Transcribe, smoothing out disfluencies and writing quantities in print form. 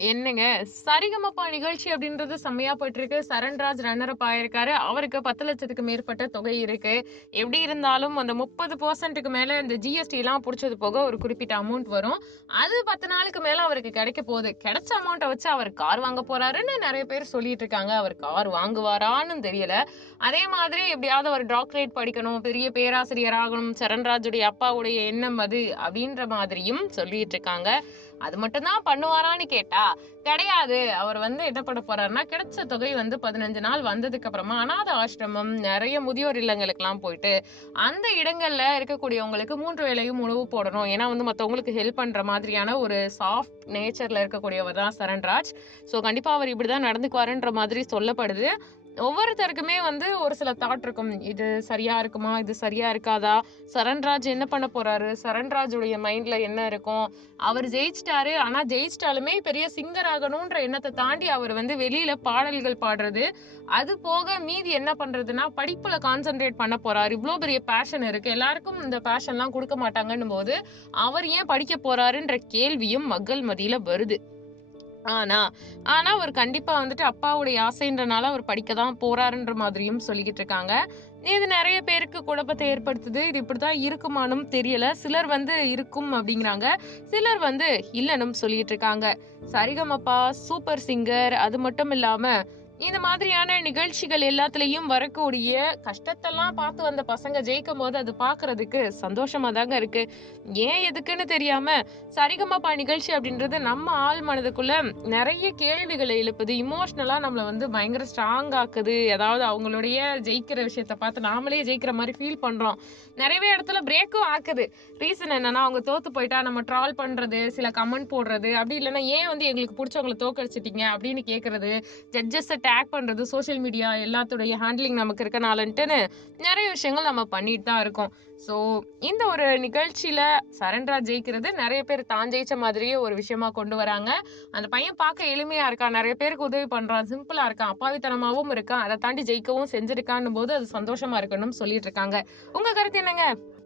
என்னங்க, சரிகமபா நிகழ்ச்சி அப்படின்றது செம்மையா போயிட்டுருக்கு. சரண்ராஜ் ரன்னர் அப் ஆயிருக்காரு. அவருக்கு 10,00,000க்கு மேற்பட்ட தொகை இருக்கு. எப்படி இருந்தாலும் அந்த 30%க்கு மேல இந்த ஜிஎஸ்டிலாம் புடிச்சது போக ஒரு குறிப்பிட்ட அமௌண்ட் வரும். அது 10 நாளுக்கு மேல அவருக்கு கிடைக்க போகுது. கிடைச்ச அமௌண்ட்ட வச்சு அவர் கார் வாங்க போறாருன்னு நெறைய பேர் சொல்லிட்டு இருக்காங்க. அவர் கார் வாங்குவாரான்னு தெரியல. அதே மாதிரி எப்படியாவது அவர் டாக்டரேட் படிக்கணும், பெரிய பேராசிரியர் ஆகணும், சரண்ராஜுடைய அப்பாவுடைய எண்ணம் அது அப்படின்ற மாதிரியும் சொல்லிட்டு இருக்காங்க. அது மட்டும் தான் பண்ணுவாரான்னு கேட்டா, கிடையாது. அவர் என்ன பண்ண போறாருன்னா, கிடைச்ச தொகை 15 நாள் வந்ததுக்கு அப்புறமா அநாத ஆசிரமம், நெறைய முதியோர் இல்லங்களுக்கெல்லாம் போயிட்டு, அந்த இடங்கள்ல இருக்கக்கூடியவங்களுக்கு 3 வேளையும் உணவு போடணும். ஏன்னா மத்தவங்களுக்கு ஹெல்ப் பண்ற மாதிரியான ஒரு சாஃப்ட் நேச்சர்ல இருக்கக்கூடியவர் தான் சரண்ராஜ். ஸோ கண்டிப்பா அவர் இப்படிதான் நடந்துக்குவாருன்ற மாதிரி சொல்லப்படுது. ஒவ்வொருத்தருக்குமே ஒரு சில தாட் இருக்கும். இது சரியா இருக்குமா? இது சரியா இருக்காதா? சரண்ராஜ் என்ன பண்ண போறாரு? சரண்ராஜுடைய மைண்ட்ல என்ன இருக்கும்? அவர் ஜெயிச்சிட்டாரு. ஆனா ஜெயிச்சிட்டாலுமே பெரிய சிங்கர் ஆகணும்ன்ற எண்ணத்த தாண்டி அவர் வெளியில பாடல்கள் பாடுறது. அது போக மீதி என்ன பண்றதுன்னா, படிப்புல கான்சன்ட்ரேட் பண்ண போறாரு. இவ்ளோ பெரிய பேஷன் இருக்கு. எல்லாருக்கும் இந்த பேஷன்லாம் குடுக்க மாட்டாங்கன்னும்போது, அவர் ஏன் படிக்க போறாருன்ற கேள்வியும் மக்கள் மத்தியில வருது. ஆனா ஆனா அவர் கண்டிப்பா அப்பாவுடைய ஆசைன்றனால அவர் படிக்க தான் போறாருன்ற மாதிரியும் சொல்லிக்கிட்டு இருக்காங்க. இது நெறைய பேருக்கு குழப்பத்தை ஏற்படுத்துது. இது இப்படித்தான் இருக்குமான்னும் தெரியல. சிலர் இருக்கும் அப்படிங்கிறாங்க. சிலர் இல்லன்னும் சொல்லிட்டு இருக்காங்க. சரிகமபா, சூப்பர் சிங்கர் அது மட்டும் இல்லாம இந்த மாதிரியான நிகழ்ச்சிகள் எல்லாத்துலயும் வரக்கூடிய கஷ்டத்தெல்லாம் பார்த்து வந்த பசங்க ஜெயிக்கும்போது அது பார்க்கறதுக்கு சந்தோஷமா தாங்க இருக்கு. ஏன் எதுக்குன்னு தெரியாம சரிகமபா நிகழ்ச்சி அப்படின்றது நம்ம ஆள் மனதுக்குள்ள நெறைய கேள்விகளை எழுப்புது. இமோஷனலா நம்மள பயங்கர ஸ்ட்ராங் ஆக்குது. அதாவது அவங்களுடைய ஜெயிக்கிற விஷயத்த பார்த்து நாமளே ஜெயிக்கிற மாரி ஃபீல் பண்றோம். நெறையவே இடத்துல பிரேக்கும் ஆக்குது. ரீசன் என்னன்னா, அவங்க தோத்து போயிட்டா நம்ம ட்ரால் பண்றது, சில கமெண்ட் போடுறது, அப்படி இல்லன்னா ஏன் எங்களுக்கு புடிச்சவங்கள தோற்கடிச்சிட்டீங்க அப்படின்னு கேட்கறது, ஜட்ஜஸ டேக் பண்றது, சோசியல் மீடியா எல்லாத்துடைய ஹேண்ட்லிங் நமக்கு இருக்கனாலன்ட்டுன்னு நெறைய விஷயங்கள் நம்ம பண்ணிட்டு தான் இருக்கோம். ஸோ இந்த ஒரு நிகழ்ச்சியில சரண்ராஜ் ஜெயிக்கிறது நெறைய பேர் தான் ஜெயிச்ச மாதிரியே ஒரு விஷயமா கொண்டு வராங்க. அந்த பையன் பார்க்க எளிமையா இருக்கான். நெறைய பேருக்கு உதவி பண்றான். சிம்பிளா இருக்கான். அப்பாவித்தனமாவும் இருக்கான். அத தாண்டி ஜெயிக்கவும் செஞ்சிருக்கான்னும் போது அது சந்தோஷமா இருக்குன்னும் சொல்லிட்டு இருக்காங்க. உங்க கருத்து என்னங்க?